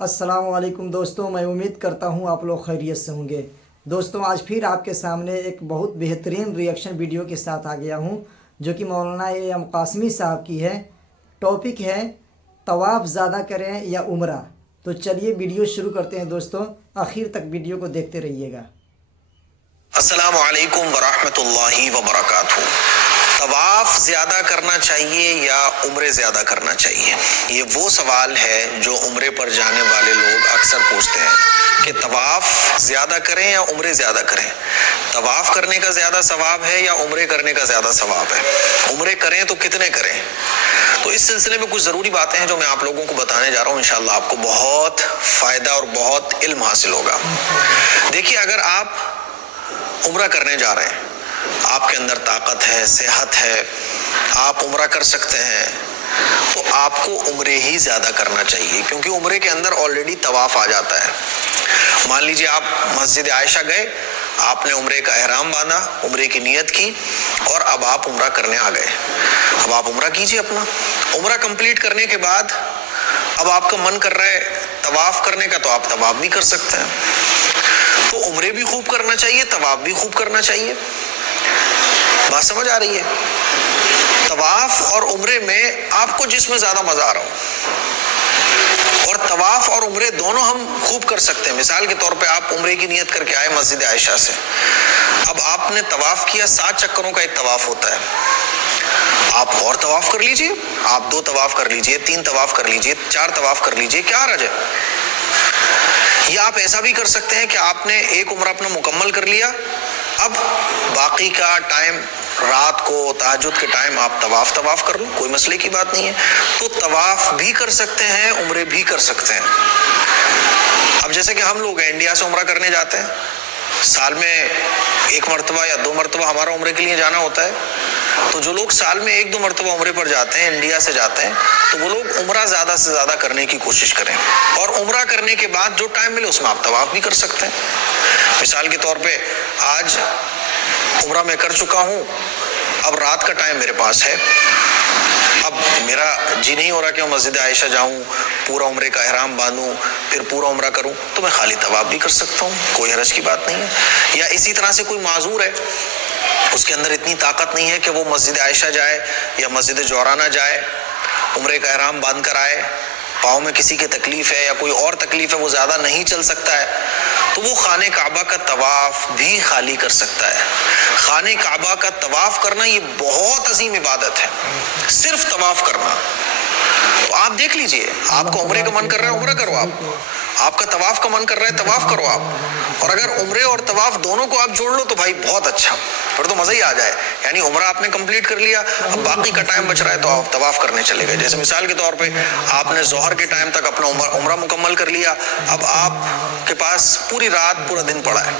السلام علیکم دوستوں، میں امید کرتا ہوں آپ لوگ خیریت سے ہوں گے۔ دوستوں، آج پھر آپ کے سامنے ایک بہت بہترین ریئیکشن ویڈیو کے ساتھ آ گیا ہوں، جو کہ مولانا ایم قاسمی صاحب کی ہے۔ ٹاپک ہے طواف زیادہ کریں یا عمرہ۔ تو چلیے ویڈیو شروع کرتے ہیں دوستوں، آخر تک ویڈیو کو دیکھتے رہیے گا۔ السلام علیکم ورحمۃ اللہ وبرکاتہ۔ طواف زیادہ کرنا چاہیے یا عمرے زیادہ کرنا چاہیے؟ یہ وہ سوال ہے جو عمرے پر جانے والے لوگ اکثر پوچھتے ہیں کہ طواف زیادہ کریں یا عمرے زیادہ کریں۔ طواف کرنے کا زیادہ ثواب ہے یا عمرے کرنے کا زیادہ ثواب ہے؟ عمرے کریں تو کتنے کریں؟ تو اس سلسلے میں کچھ ضروری باتیں ہیں جو میں آپ لوگوں کو بتانے جا رہا ہوں۔ انشاءاللہ آپ کو بہت فائدہ اور بہت علم حاصل ہوگا۔ دیکھیے، اگر آپ عمرہ کرنے جا رہے ہیں، آپ کے اندر طاقت ہے، صحت ہے، آپ عمرہ کر سکتے ہیں، تو آپ کو عمرے ہی زیادہ کرنا چاہیے، کیونکہ عمرے کے اندر آلریڈی طواف آ جاتا ہے۔ مان لیجئے آپ مسجد عائشہ گئے، آپ نے عمرے کا احرام باندھا، عمرے کی نیت کی، اور اب آپ عمرہ کرنے آ گئے۔ اب آپ عمرہ کیجئے اپنا۔ عمرہ کمپلیٹ کرنے کے بعد اب آپ کا من کر رہا ہے طواف کرنے کا، تو آپ طواف بھی کر سکتے ہیں۔ تو عمرے بھی خوب کرنا چاہیے، طواف بھی خوب کرنا چاہیے۔ بات سمجھ آ رہی ہے؟ طواف اور عمرے میں آپ کو جس میں زیادہ مزہ آ رہا ہو، اور طواف اور عمرے دونوں ہم خوب کر سکتے ہیں۔ مثال کے طور پہ آپ عمرے کی نیت کر کے آئے مسجد عائشہ سے، اب آپ نے طواف کیا، 7 چکروں کا ایک طواف ہوتا ہے، آپ اور طواف کر لیجئے، آپ 2 طواف کر لیجئے، 3 طواف کر لیجئے، 4 طواف کر لیجئے، کیا حرج ہے؟ یا آپ ایسا بھی کر سکتے ہیں کہ آپ نے ایک عمرہ اپنا مکمل کر لیا، اب باقی کا ٹائم، رات کو تہجد کے ٹائم آپ طواف کر لو، کوئی مسئلے کی بات نہیں ہے۔ تو طواف بھی کر سکتے ہیں، عمرے بھی کر سکتے ہیں۔ اب جیسے کہ ہم لوگ ہیں، انڈیا سے عمرہ کرنے جاتے ہیں، سال میں 1 مرتبہ یا 2 مرتبہ ہمارا عمرے کے لیے جانا ہوتا ہے۔ تو جو لوگ سال میں 1-2 مرتبہ عمرے پر جاتے ہیں، انڈیا سے جاتے ہیں، تو وہ لوگ عمرہ زیادہ سے زیادہ کرنے کی کوشش کریں، اور عمرہ کرنے کے بعد جو ٹائم ملے اس میں آپ طواف بھی کر سکتے ہیں۔ مثال کے طور پہ آج عمرہ میں کر چکا ہوں، اب رات کا ٹائم میرے پاس ہے، اب میرا جی نہیں ہو رہا کہ میں مسجد عائشہ جاؤں، پورا عمرے کا احرام باندھوں، پھر پورا عمرہ کروں، تو میں خالی طواف بھی کر سکتا ہوں، کوئی حرج کی بات نہیں ہے۔ یا اسی طرح سے کوئی معذور ہے، اس کے اندر اتنی طاقت نہیں ہے کہ وہ مسجد عائشہ جائے یا مسجد جورانہ جائے، عمرے کا احرام باندھ کر آئے، پاؤں میں کسی کی تکلیف ہے یا کوئی اور تکلیف ہے، وہ زیادہ نہیں چل سکتا ہے، تو وہ خانہ کعبہ کا طواف بھی خالی کر سکتا ہے۔ خانہ کعبہ کا طواف کرنا یہ بہت عظیم عبادت ہے، صرف طواف کرنا۔ تو آپ دیکھ لیجئے، آپ کو عمرے کا من کر رہا ہے عمرہ کرو، آپ کا طواف کا من کر رہا ہے طواف کرو آپ، اور اگر عمرے اور طواف دونوں کو آپ جوڑ لو تو بھائی بہت اچھا، پھر تو مزہ ہی آ جائے۔ یعنی عمرہ آپ نے کمپلیٹ کر لیا، اب باقی کا ٹائم بچ رہا ہے تو آپ طواف کرنے چلے گئے۔ جیسے مثال کے طور پہ آپ نے ظہر کے ٹائم تک اپنا عمرہ مکمل کر لیا، اب آپ کے پاس پوری رات پورا دن پڑا ہے،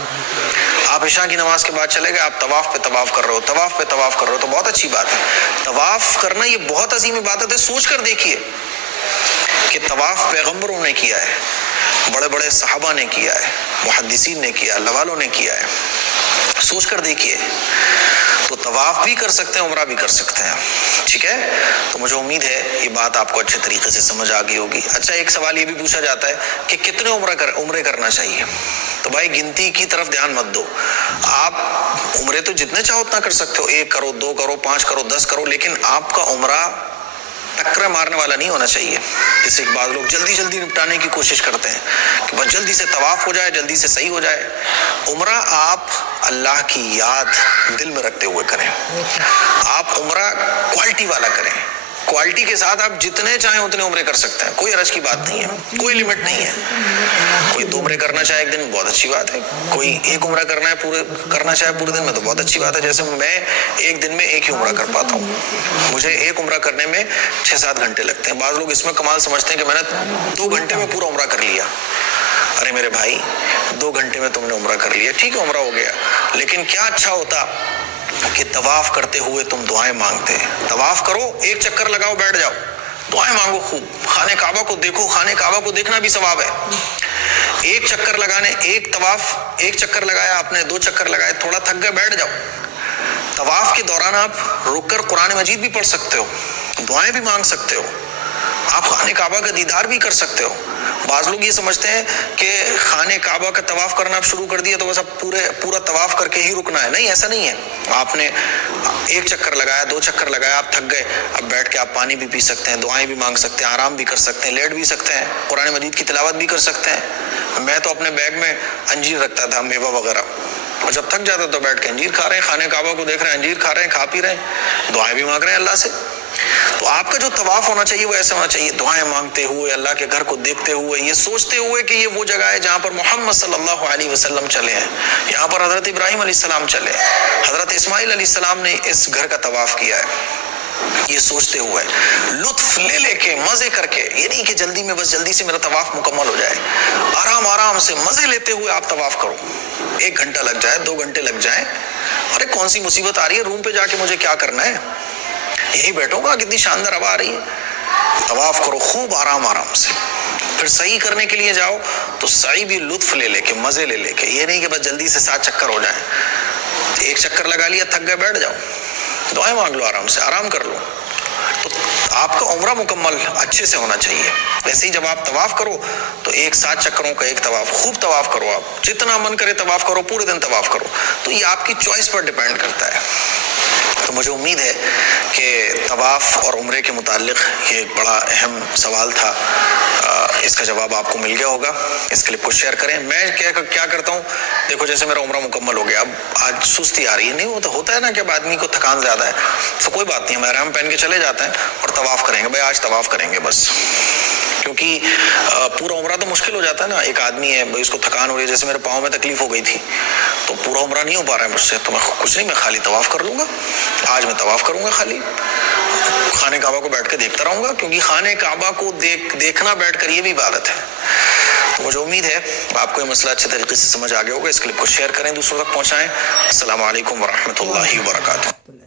آپ عشاء کی نماز کے بعد چلے گئے، آپ طواف پہ طواف کر رہے ہو، طواف پہ طواف کر رہے ہو، تو بہت اچھی بات ہے۔ طواف کرنا یہ بہت عظیم عبادت ہے۔ سوچ کر دیکھیے کہ طواف پیغمبروں نے کیا ہے، بڑے بڑے صحابہ نے کیا ہے، محدثین نے کیا، اللہ والوں نے کیا ہے، سوچ کر دیکھیے۔ تو طواف بھی کر سکتے ہیں، عمرہ بھی کر سکتے ہیں، ٹھیک ہے؟ تو مجھے امید ہے یہ بات آپ کو اچھے طریقے سے سمجھ آ گئی ہوگی۔ اچھا، ایک سوال یہ بھی پوچھا جاتا ہے کہ کتنے عمرے کرنا چاہیے؟ تو بھائی گنتی کی طرف دھیان مت دو، آپ عمرے تو جتنے چاہو اتنا کر سکتے ہو، 1 کرو، 2 کرو، 5 کرو، 10 کرو، لیکن آپ کا عمرہ ٹکرے مارنے والا نہیں ہونا چاہیے۔ جیسے کہ بعض لوگ جلدی جلدی نپٹانے کی کوشش کرتے ہیں کہ بس جلدی سے طواف ہو جائے، جلدی سے صحیح ہو جائے۔ عمرہ آپ اللہ کی یاد دل میں رکھتے ہوئے کریں، آپ عمرہ کوالٹی والا کریں، کوالٹی کے ساتھ آپ جتنے چاہیں اتنے عمرے کر سکتے ہیں، کوئی حرج کی بات نہیں ہے، کوئی لمٹ نہیں ہے۔ کوئی 2 عمرے کرنا چاہے ایک دن میں، بہت اچھی بات ہے، کوئی 1 عمرہ کرنا چاہے پورے دن میں، تو بہت اچھی بات ہے۔ جیسے میں ایک دن میں 1 ہی عمرہ کر پاتا ہوں، مجھے 1 عمرہ کرنے میں 6-7 گھنٹے لگتے ہیں۔ بعض لوگ اس میں کمال سمجھتے ہیں کہ میں نے 2 گھنٹے میں پورا عمرہ کر لیا۔ ارے میرے بھائی، 2 گھنٹے میں تم نے عمرہ کر لیا، ٹھیک ہے عمرہ ہو گیا، لیکن کیا اچھا ہوتا کہ طواف کرتے ہوئے تم دعائیں مانگتے۔ طواف کرو، 1 چکر لگاؤ، بیٹھ جاؤ، دعائیں مانگو خوب، خانہ کعبہ کو دیکھو، خانہ کعبہ کو دیکھنا بھی ثواب ہے۔ 1 چکر لگایا آپ نے، 2 چکر لگائے، تھوڑا تھک گئے، بیٹھ جاؤ۔ طواف کے دوران آپ رک کر قرآن مجید بھی پڑھ سکتے ہو، دعائیں بھی مانگ سکتے ہو، آپ خانہ کعبہ کا دیدار بھی کر سکتے ہو، بعض لوگ یہ سمجھتے ہیں کہ خانہ کعبہ کا طواف کرنا آپ شروع کر دیا تو بس اب پورا طواف کر کے ہی رکنا ہے. نہیں، ایسا نہیں ہے. آپ نے ایک چکر لگایا، 2 چکر لگایا، آپ تھک گئے، اب بیٹھ کے آپ پانی بھی پی سکتے ہیں، دعائیں بھی مانگ سکتے ہیں، آرام بھی کر سکتے ہیں، لیٹ بھی سکتے ہیں، قرآن مجید کی تلاوت بھی کر سکتے ہیں. میں تو اپنے بیگ میں انجیر رکھتا تھا، میوہ وغیرہ، اور جب تھک جاتا تو بیٹھ کے انجیر کھا رہے ہیں، خانہ کعبہ کو دیکھ رہے ہیں، انجیر کھا رہے ہیں، کھا پی رہے ہیں، دعائیں بھی مانگ رہے ہیں اللہ سے. تو آپ کا جو طواف ہونا چاہیے وہ ایسا ہونا چاہیے، دعائیں مانگتے ہوئے، اللہ کے گھر کو دیکھتے ہوئے، یہ سوچتے ہوئے کہ یہ وہ جگہ ہے جہاں پر محمد صلی اللہ علیہ وسلم چلے ہیں، یہاں پر حضرت ابراہیم علیہ السلام چلے، حضرت اسماعیل علیہ السلام نے اس گھر کا طواف کیا ہے. یہ سوچتے ہوئے، لطف لے کے، مزے کر کے، یہ نہیں کہ جلدی میں بس جلدی سے میرا طواف مکمل ہو جائے. آرام سے مزے لیتے ہوئے آپ طواف کرو. 1 گھنٹہ لگ جائے، 2 گھنٹے لگ جائیں، ارے کون سی مصیبت آ رہی ہے، روم پہ جا کے مجھے کیا کرنا ہے، یہی بیٹھوں گا، کتنی شاندار ہوا آ رہی ہے. طواف کرو خوب آرام سے. پھر صحیح کرنے کے لیے جاؤ تو صحیح بھی لطف لے کے، مزے لے کے، یہ نہیں کہ بس جلدی سے 7 چکر ہو جائیں. 1 چکر لگا لیا، تھک گئے، بیٹھ جاؤ، دعائیں مانگ لو، آرام سے آرام کر لو. تو آپ کا عمرہ مکمل اچھے سے ہونا چاہیے. ویسے ہی جب آپ طواف کرو تو 7 چکروں کا ایک طواف، خوب طواف کرو، آپ جتنا من کرے طواف کرو، پورے دن طواف کرو. تو یہ آپ کی چوائس پر ڈیپینڈ کرتا ہے. تو مجھے امید ہے کہ طواف اور عمرے کے متعلق یہ ایک بڑا اہم سوال تھا، اس کا جواب آپ کو مل گیا ہوگا. اس کلپ کو شیئر کریں. میں کیا کرتا ہوں، دیکھو جیسے میرا عمرہ مکمل ہو گیا، اب آج سستی آ رہی ہے، نہیں ہوتا ہے نا کہ اب آدمی کو تھکان زیادہ ہے، تو کوئی بات نہیں، ہم احرام پہن کے چلے جاتے ہیں اور طواف کریں گے. بھائی آج طواف کریں گے بس، کیونکہ پورا عمرہ تو مشکل ہو جاتا ہے نا. ایک آدمی ہے، بھائی اس کو تھکان ہو رہی ہے، جیسے میرے پاؤں میں تکلیف ہو گئی تھی، تو پورا عمرہ نہیں ہو پا رہا ہے مجھ سے، تو میں کچھ نہیں، میں خالی طواف کر لوں گا. آج میں طواف کروں گا، خالی خانہ کعبہ کو بیٹھ کے دیکھتا رہوں گا، کیونکہ خانہ کعبہ کو دیکھنا بیٹھ کر یہ بھی عبادت ہے. تو مجھے امید ہے آپ کو یہ مسئلہ اچھے طریقے سے سمجھ آ گیا ہوگا. اس کلپ کو شیئر کریں، دوسروں تک پہنچائیں. السلام علیکم ورحمۃ اللہ وبرکاتہ.